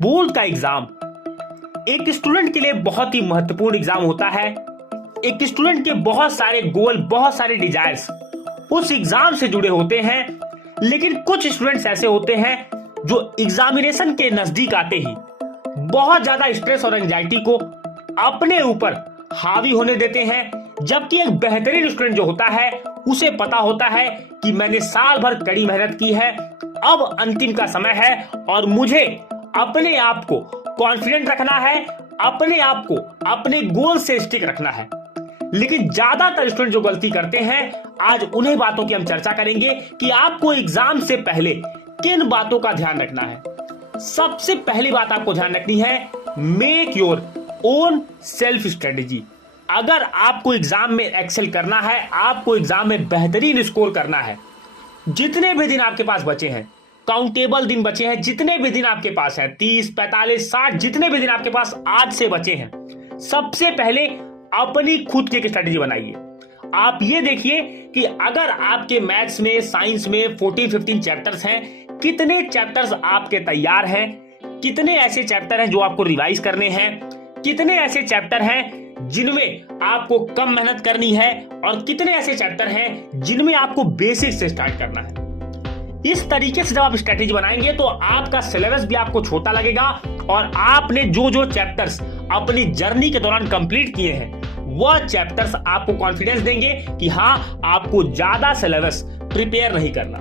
Board का exam एक student के लिए बहुत ही महत्वपूर्ण एग्जाम होता है। एक स्टूडेंट के बहुत सारे गोल, बहुत सारे डिजायर्स उस एग्जाम से जुड़े होते हैं, लेकिन कुछ स्टूडेंट्स ऐसे होते हैं जो एग्जामिनेशन के नजदीक आते ही बहुत ज्यादा स्ट्रेस और एंजाइटी को अपने ऊपर हावी होने देते हैं, जबकि एक बेहतरीन स्टूडेंट जो होता है उसे पता होता है कि मैंने साल भर कड़ी मेहनत की है, अब अंतिम का समय है और मुझे अपने आप को कॉन्फिडेंट रखना है, अपने आप को अपने गोल से स्टिक रखना है। लेकिन ज्यादातर स्टूडेंट जो गलती करते हैं, आज उन्हीं बातों की हम चर्चा करेंगे कि आपको एग्जाम से पहले किन बातों का ध्यान रखना है। सबसे पहली बात आपको ध्यान रखनी है, make your own self strategy. अगर आपको एग्जाम में एक्सेल करना है, आपको एग्जाम में बेहतरीन स्कोर करना है, जितने भी दिन आपके पास बचे हैं, काउंटेबल दिन बचे हैं, जितने भी दिन आपके पास है 30, 45, 60, जितने भी दिन आपके पास आज से बचे हैं, सबसे पहले अपनी खुद की एक स्ट्रेटेजी बनाइए। आप ये देखिए कि अगर आपके मैथ्स में, साइंस में 14-15 चैप्टर्स हैं, कितने चैप्टर्स आपके तैयार हैं, कितने ऐसे चैप्टर हैं जो आपको रिवाइज करने हैं, कितने ऐसे चैप्टर हैं जिनमें आपको कम मेहनत करनी है और कितने ऐसे चैप्टर हैं जिनमें आपको बेसिक से स्टार्ट करना है। इस तरीके से जब आप स्ट्रेटेजी बनाएंगे तो आपका सिलेबस भी आपको छोटा लगेगा और आपने जो जो चैप्टर्स अपनी जर्नी के दौरान कंप्लीट किए हैं, वह चैप्टर्स आपको कॉन्फिडेंस देंगे कि हाँ, आपको ज्यादा सिलेबस प्रिपेयर नहीं करना।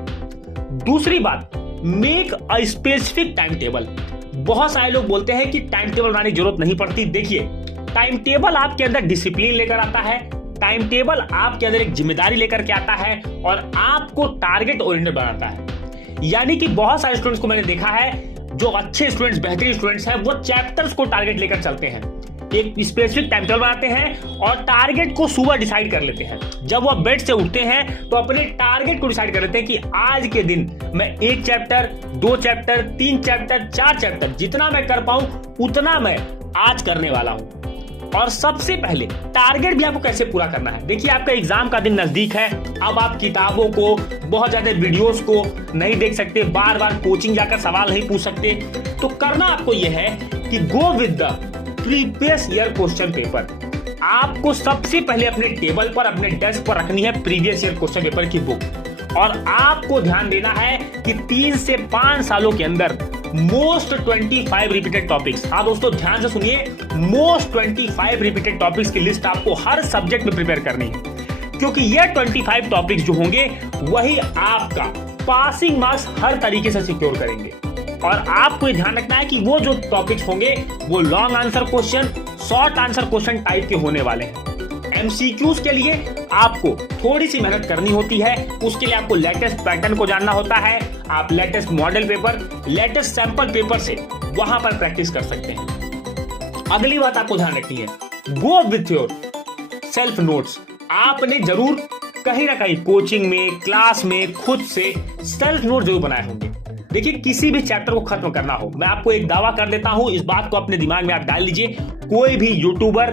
दूसरी बात, make a specific time table. बहुत सारे लोग बोलते हैं कि टाइम टेबल बनाने की जरूरत नहीं पड़ती। देखिए, टाइम टेबल आपके अंदर डिसिप्लिन लेकर आता है, टाइम टेबल आपके अंदर एक जिम्मेदारी लेकर के आता है और आपको टारगेट ओरिएंटेड बनाता है। यानी कि बहुत सारे स्टूडेंट्स को मैंने देखा है, जो अच्छे स्टूडेंट्स, बेहतरीन स्टूडेंट्स हैं, वो चैप्टर्स को टारगेट लेकर चलते हैं, एक स्पेसिफिक टाइम टेबल बनाते हैं और टारगेट को सुबह डिसाइड कर लेते हैं। जब वो बेड से उठते हैं तो अपने टारगेट को डिसाइड कर लेते हैं कि आज के दिन मैं 1 चैप्टर, 2 चैप्टर, 3 चैप्टर, 4 चैप्टर, जितना मैं कर पाऊं उतना मैं आज करने वाला हूं। और सबसे पहले टारगेट भी आपको कैसे पूरा करना है। देखिए, आपका एग्जाम का दिन नजदीक है, अब आप किताबों को, बहुत ज्यादा वीडियोस को नहीं देख सकते, बार बार कोचिंग जाकर सवाल नहीं पूछ सकते, तो करना आपको यह है कि go with the previous year question paper. आपको सबसे पहले अपने टेबल पर, अपने डेस्क पर रखनी है प्रीवियस ईयर क्वेश्चन पेपर की बुक और आपको ध्यान देना है कि 3 से 5 सालों के अंदर मोस्ट 25 रिपीटेड टॉपिक्स, हाँ दोस्तों ध्यान से सुनिए, मोस्ट 25 रिपीटेड टॉपिक्स की लिस्ट आपको हर सब्जेक्ट में प्रिपेयर करनी है, क्योंकि ये 25 टॉपिक्स जो होंगे वही आपका पासिंग मार्क्स हर तरीके से सिक्योर करेंगे। और आपको ये ध्यान रखना है कि वो जो टॉपिक्स होंगे वो long answer question, short answer question type के होने वाले हैं। एमसीक्यूज के लिए आपको थोड़ी सी मेहनत करनी होती है, उसके लिए आपको लेटेस्ट पैटर्न को जानना होता है। आप latest model paper, latest sample paper से वहां पर प्रैक्टिस कर सकते हैं। अगली बात आपको ध्यान रखनी है, go with your self notes. आपने जरूर कहीं ना कहीं कोचिंग में, क्लास में खुद से सेल्फ नोट जरूर बनाए होंगे। देखिए, किसी भी चैप्टर को खत्म करना हो, मैं आपको एक दावा कर देता हूं, इस बात को अपने दिमाग में आप डाल लीजिए, कोई भी यूट्यूबर,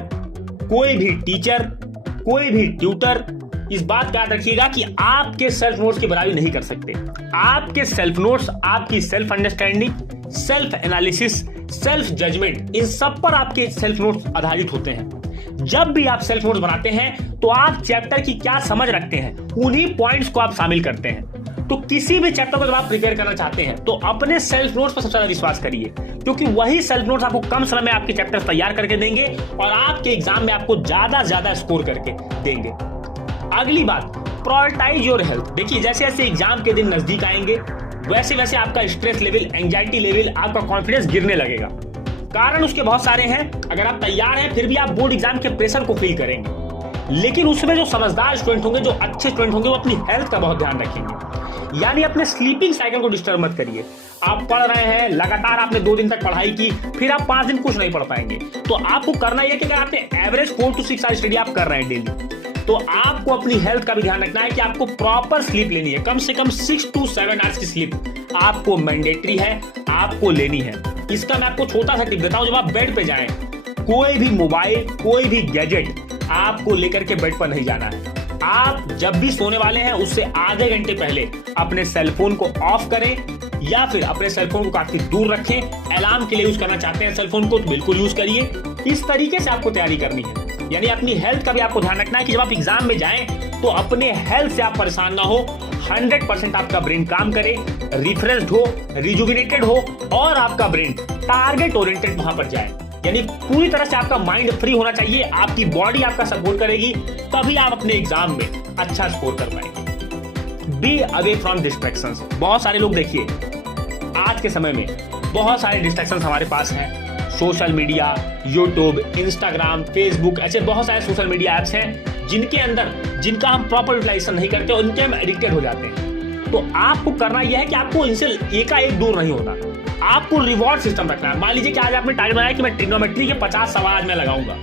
कोई भी टीचर, कोई भी ट्यूटर इस बात का याद रखिएगा कि आपके सेल्फ नोट्स की बराबरी नहीं कर सकते। आपके सेल्फ नोट्स आपकी self understanding, self analysis, self judgement, इन सब पर आपके सेल्फ नोट्स आधारित होते हैं। जब भी आप सेल्फ नोट्स बनाते हैं तो आप चैप्टर की क्या समझ रखते हैं, उन्हीं पॉइंट्स को आप शामिल करते हैं। तो किसी भी चैप्टर को जब आप प्रिपेयर करना चाहते हैं तो अपने सेल्फ नोट्स पर सबसे ज्यादा विश्वास करिए, क्योंकि वही सेल्फ नोट्स आपको कम समय में आपके चैप्टर तैयार करके देंगे और आपके एग्जाम में आपको ज्यादा स्कोर करके देंगे। अगली बात, प्रायोरिटाइज योर हेल्थ। देखिए, जैसे जैसे एग्जाम के दिन नजदीक आएंगे वैसे वैसे आपका स्ट्रेस लेवल, एंजाइटी लेवल, आपका कॉन्फिडेंस गिरने लगेगा। कारण उसके बहुत सारे हैं। अगर आप तैयार हैं फिर भी आप बोर्ड एग्जाम के प्रेशर को फील करेंगे, लेकिन उसमें जो समझदार स्टूडेंट होंगे, जो अच्छे स्टूडेंट होंगे, वो अपनी हेल्थ का बहुत ध्यान रखेंगे। यानी अपने स्लीपिंग साइकिल को डिस्टर्ब मत करिए। आप पढ़ रहे हैं, लगातार आपने 2 दिन तक पढ़ाई की, फिर आप 5 दिन कुछ नहीं पढ़ पाएंगे। तो आपको करना यह कि अगर आपने एवरेज 4 to 6 आवर स्टडी आप कर रहे हैं डेली, तो आपको अपनी हेल्थ का भी ध्यान रखना है कि आपको प्रॉपर स्लीप लेनी है। कम से कम 6 to 7 आवर्स की स्लीप आपको मैंडेटरी है, आपको लेनी है। इसका मैं आपको छोटा सा टिप देता हूं, जब आप बेड पे जाएं, कोई भी मोबाइल, कोई भी गैजेट आपको लेकर के बेड पर नहीं जाना है। आप जब भी सोने वाले हैं उससे आधे घंटे पहले अपने सेलफोन को ऑफ करें या फिर अपने सेलफोन को काफी दूर रखें। अलार्म के लिए यूज करना चाहते हैं सेलफोन को तो बिल्कुल यूज करिए। इस तरीके से आपको तैयारी करनी है, यानी अपनी हेल्थ का भी आपको ध्यान रखना है कि जब आप एग्जाम में जाएं तो अपने हेल्थ से आप परेशान ना हो। 100% आपका ब्रेन काम करे, रिफ्रेश्ड हो, रिजुविनेटेड हो और आपका ब्रेन टारगेट ओरिएंटेड वहां पर जाए, यानी पूरी तरह से आपका माइंड फ्री होना चाहिए। आपकी बॉडी आपका सपोर्ट करेगी, तभी आप अपने एग्जाम में अच्छा स्कोर कर पाएंगे। Be away from distractions. बहुत सारे लोग देखिए आज के समय में बहुत सारे डिस्ट्रैक्शंस हमारे पास हैं। Social media, YouTube, Instagram, Facebook, ऐसे बहुत सारे सोशल मीडिया ऐप्स हैं जिनका हम प्रॉपर यूटिलाइजेशन नहीं करते और इनके हम एडिक्टेड हो जाते हैं। तो आपको करना यह है कि आपको इनसे एकाएक दूर नहीं होना, आपको रिवॉर्ड सिस्टम रखना है। मान लीजिए कि आज आपने टारगेट बनाया कि मैं ट्रिग्नोमेट्री के 50 सवाल आज मैं लगाऊंगा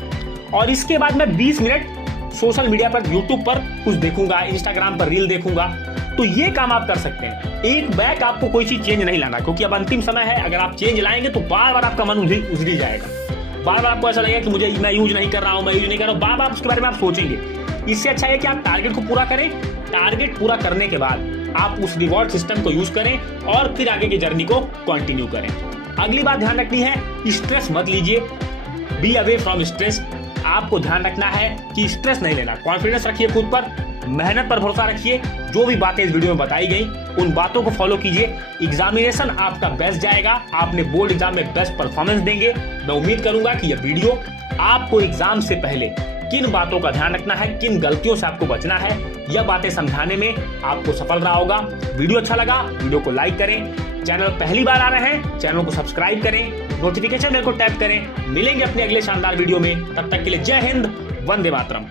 और इसके बाद मैं 20 मिनट सोशल मीडिया पर, यूट्यूब पर कुछ देखूंगा, इंस्टाग्राम पर रील देखूंगा। तो ये काम आप कर सकते हैं। एक बैक आपको कोई चीज चेंज नहीं लाना, क्योंकि अब अंतिम समय है। अगर आप चेंज लाएंगे तो बार बार आपका मन उजड़ी जाएगा, बार बार आपको ऐसा लगेगा कि मुझे मैं यूज नहीं कर रहा हूं, मैं यूज नहीं कर रहा हूं, बार बार उसके बारे में आप सोचेंगे। इससे अच्छा है कि आप टारगेट को पूरा करें। टारगेट पूरा करने के बाद आप उस रिवॉर्ड सिस्टम को यूज करें और फिर आगे की जर्नी को कंटिन्यू करें। अगली बात ध्यान रखनी है, स्ट्रेस मत लीजिए। Be away from stress. आपको ध्यान रखना है कि स्ट्रेस नहीं लेना। कॉन्फिडेंस रखिए खुद पर, मेहनत पर भरोसा रखिए। जो भी बातें इस वीडियो में बताई गई उन बातों को फॉलो कीजिए। एग्जामिनेशन आपका बेस्ट जाएगा, आपने बोर्ड एग्जाम में बेस्ट परफॉर्मेंस देंगे। मैं उम्मीद करूंगा कि यह वीडियो आपको एग्जाम से पहले किन बातों का ध्यान रखना है, किन गलतियों से आपको बचना है, यह बातें समझाने में आपको सफल रहा होगा। वीडियो अच्छा लगा, वीडियो को लाइक करें। चैनल पहली बार आ रहे हैं, चैनल को सब्सक्राइब करें, नोटिफिकेशन बेल को टैप करें। मिलेंगे अपने अगले शानदार वीडियो में, तब तक के लिए जय हिंद, वंदे मातरम।